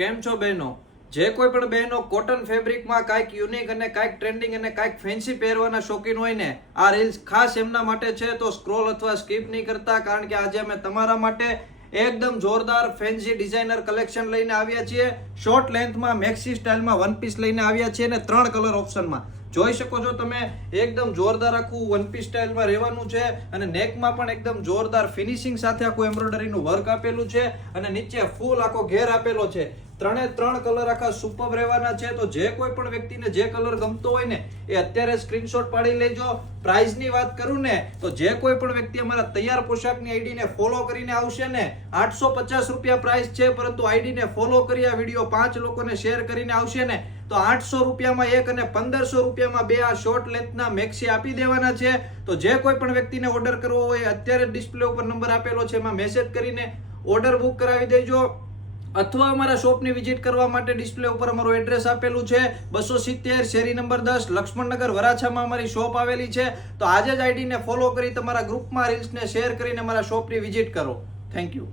કેમ છો બહેનો? જે કોઈ પણ બહેનો કોટન ફેબ્રિકમાં કાંઈક યુનિક અને કાંઈક ટ્રેન્ડિંગ અને કાંઈક ફેન્સી પહેરવાના શોખીન હોય ને, આ રીલ્સ ખાસ એમના માટે છે. તો સ્ક્રોલ અથવા સ્કીપ નહીં કરતા, કારણ કે આજે અમે તમારા માટે એકદમ જોરદાર ફેન્સી ડિઝાઇનર કલેક્શન લઈને આવ્યા છીએ. શોર્ટ લેન્થમાં મેક્સી સ્ટાઇલમાં વન પીસ લઈને આવ્યા છીએ અને 3 કલર ઓપ્શનમાં. જોઈ શકો છો તમે, એકદમ જોરદાર આખું વન પીસ સ્ટાઇલમાં રહેવાનું છે અને નેકમાં પણ એકદમ જોરદાર ફિનિશિંગ સાથે આખું એમ્બ્રોઇડરીનું વર્ક આપેલું છે અને નીચે ફૂલ આખો ઘેર આપેલો છે. 3 કલર આખા સુપર રહેવાના છે. તો જે કોઈ પણ વ્યક્તિને જે કલર ગમતો હોય ને, એ અત્યારે સ્ક્રીનશોટ પાડી લેજો. પ્રાઇસની વાત કરું ને, તો જે કોઈ પણ વ્યક્તિ અમારા તૈયાર પોશાકની આઈડીને ફોલો કરીને આવશે ને, 850 રૂપિયા પ્રાઇસ છે, પરંતુ આઈડીને ફોલો કરી આ વિડીયો 5 લોકોને શેર કરીને આવશે ને, તો 800 રૂપિયામાં એક અને 1500 રૂપિયામાં બે આ શોર્ટ લેન્થના મેક્સી આપી દેવાના છે. તો જે કોઈ પણ વ્યક્તિને ઓર્ડર કરવો હોય, અત્યારે ડિસ્પ્લે ઉપર નંબર આપેલો છે, એમાં મેસેજ કરીને ઓર્ડર બુક કરાવી દેજો. અથવા અમારા શોપની વિઝિટ કરવા માટે ડિસ્પ્લે ઉપર અમારું એડ્રેસ આપેલું છે, 270 શેરી નંબર 10, લક્ષ્મણનગર, વરાછામાં અમારી શોપ આવેલી છે. તો આજે જ આઈડીને ફોલો કરી તમારા ગ્રુપમાં રીલ્સને શેર કરીને અમારા શોપની વિઝિટ કરો. Thank you.